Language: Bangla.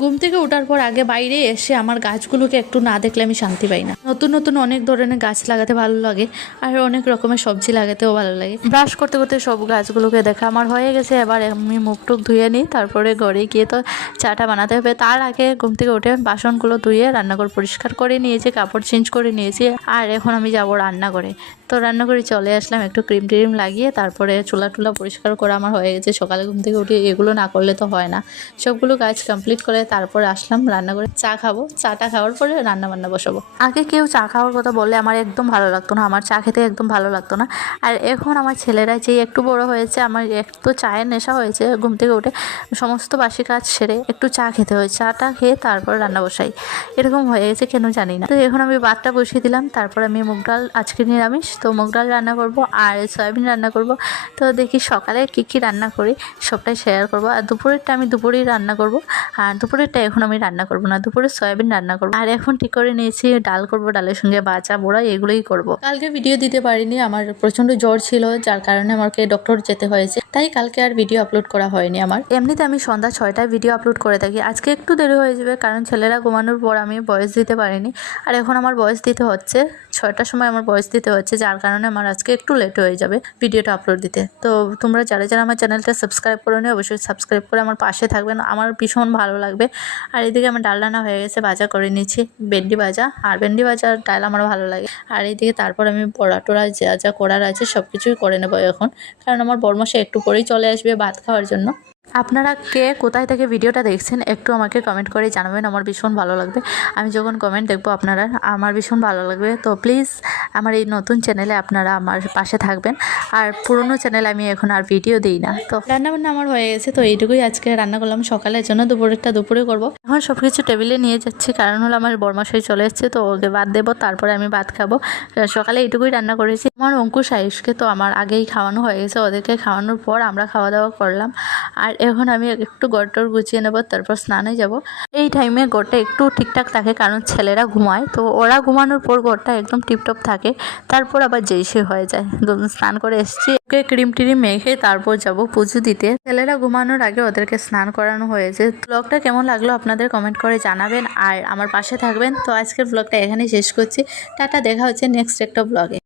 ঘুম থেকে ওঠার পর আগে বাইরে এসে আমার গাছগুলোকে একটু না দেখলে আমি শান্তি পাই না। নতুন নতুন অনেক ধরনের গাছ লাগাতে ভালো লাগে, আর অনেক রকমের সবজি লাগাতেও ভালো লাগে। ব্রাশ করতে করতে সব গাছগুলোকে দেখা আমার হয়ে গেছে। এবার আমি মুখ টুক ধুয়ে নিই, তারপরে ঘরে গিয়ে তো চাটা বানাতে হবে। তার আগে ঘুম থেকে উঠে বাসনগুলো ধুয়ে রান্নাঘর পরিষ্কার করে নিয়েছি, কাপড় চেঞ্জ করে নিয়েছি। আর এখন আমি যাব রান্নাঘরে। তো রান্নাঘরে চলে আসলাম, একটু ক্রিম টিম লাগিয়ে তারপরে চুলা টুলা পরিষ্কার করা আমার হয়ে গেছে। সকালে ঘুম থেকে উঠে এগুলো না করলে তো হয় না। সবগুলো কাজ কমপ্লিট করে তারপরে আসলাম রান্নাঘরে, চা খাবো। চাটা খাওয়ার পরে রান্না বান্না বসাবো। আগে কেউ চা খাওয়ার কথা বললে আমার একদম ভালো লাগতো না, আমার চা খেতে একদম ভালো লাগতো না। আর এখন আমার ছেলেরা যে একটু বড় হয়েছে, আমার একটু চায়ের নেশা হয়েছে। ঘুম থেকে উঠে সমস্ত বাসি কাজ সেরে একটু চা খেতে হয়, চাটা খেয়ে তারপর রান্না বসাই। এরকম হয়ে গেছে কেন জানি না। তো এখন আমি ভাতটা বসিয়ে দিলাম, তারপর আমি মুগ ডাল, আজকে নিরামিষ, তো মুগ ডাল রান্না করব আর সয়াবিন রান্না করব। তো দেখি সকালে কি রান্না করি সবটাই শেয়ার করব। আর দুপুরেরটা আমি দুপুরেই রান্না করব, আর দুপুরেরটা এখন আমি রান্না করব না, দুপুরে সয়াবিন রান্না করব। আর এখন ঠিক করে নিয়েছি ডাল করব, ডালের সঙ্গে বাঁচা বড়া এগুলোই করব। কালকে ভিডিও দিতে পারিনি, আমার প্রচন্ড জ্বর ছিল, যার কারণে আমাকে ডক্টর যেতে হয়েছে, তাই কালকে আর ভিডিও আপলোড করা হয়নি আমার। এমনিতে আমি সন্ধ্যা 6টায় ভিডিও আপলোড করে থাকি, আজকে একটু দেরি হয়ে যাবে কারণ ছেলেরা ঘুমানোর পর আমি ভয়েস দিতে পারিনি। আর এখন আমার ভয়েস দিতে হচ্ছে 6টার সময়, আমার ভয়েস দিতে হচ্ছে, যার কারণে আমার আজকে একটু লেট হয়ে যাবে ভিডিওটা আপলোড দিতে। তো তোমরা যারা যারা আমার চ্যানেলটা সাবস্ক্রাইব করে নিও, অবশ্যই সাবস্ক্রাইব করে আমার পাশে থাকবেন, আমার ভীষণ ভালো লাগবে। আর এদিকে আমার ডাল রান্না হয়ে গেছে, ভাজা করে নিচ্ছি ভেন্ডি ভাজা, আর ভেন্ডি ভাজা ডাল আমার ভালো লাগে। আর এইদিকে তারপর আমি বড়া টোড়া যা যা করার আছে সব কিছুই করে নেবো এখন, কারণ আমার বড়মশাই একটু পরেই চলে আসবে ভাত খাওয়ার জন্য। আপনারা কে কোথায় থেকে ভিডিওটা দেখছেন একটু আমাকে কমেন্ট করে জানাবেন, আমার ভীষণ ভালো লাগবে। আমি যখন কমেন্ট দেখবো আপনারা, আমার ভীষণ ভালো লাগবে। তো প্লিজ আমার এই নতুন চ্যানেলে আপনারা আমার পাশে থাকবেন, আর পুরনো চ্যানেলে আমি এখন আর ভিডিও দিই না। তো রান্নাবান্না আমার হয়ে গেছে, তো এইটুকুই আজকে রান্না করলাম সকালের জন্য, দুপুরেরটা দুপুরে করবো। এখন সব কিছু টেবিলে নিয়ে যাচ্ছি, কারণ হলো আমার বরমাশাই চলে এসছে, তো ওকে ভাত দেবো, তারপরে আমি ভাত খাবো। সকালে এইটুকুই রান্না করেছি। আমার অঙ্কুশ আয়ুষকে তো আমার আগেই খাওয়ানো হয়ে গেছে, ওদেরকে খাওয়ানোর পর আমরা খাওয়া দাওয়া করলাম। আর এখন আমি একটু ঘরটর গুছিয়ে নেবো, তারপর স্নানে যাব। এই টাইমে ঘরটা একটু ঠিকঠাক থাকে, কারণ ছেলেরা ঘুমায়, তো ওরা ঘুমানোর পর ঘরটা একদম টিপটপ থাকে, তারপর আবার যেইসে হয়ে যায়। স্নান করে এসেছি, ওকে ক্রিম টিম মেখে তারপর যাব পুজো দিতে। ছেলেরা ঘুমানোর আগে ওদেরকে স্নান করানো হয়েছে। ব্লগটা কেমন লাগলো আপনাদের কমেন্ট করে জানাবেন, আর আমার পাশে থাকবেন। তো আজকের ব্লগটা এখানেই শেষ করছি, টাটা, দেখা হচ্ছে নেক্সট একটা ব্লগে।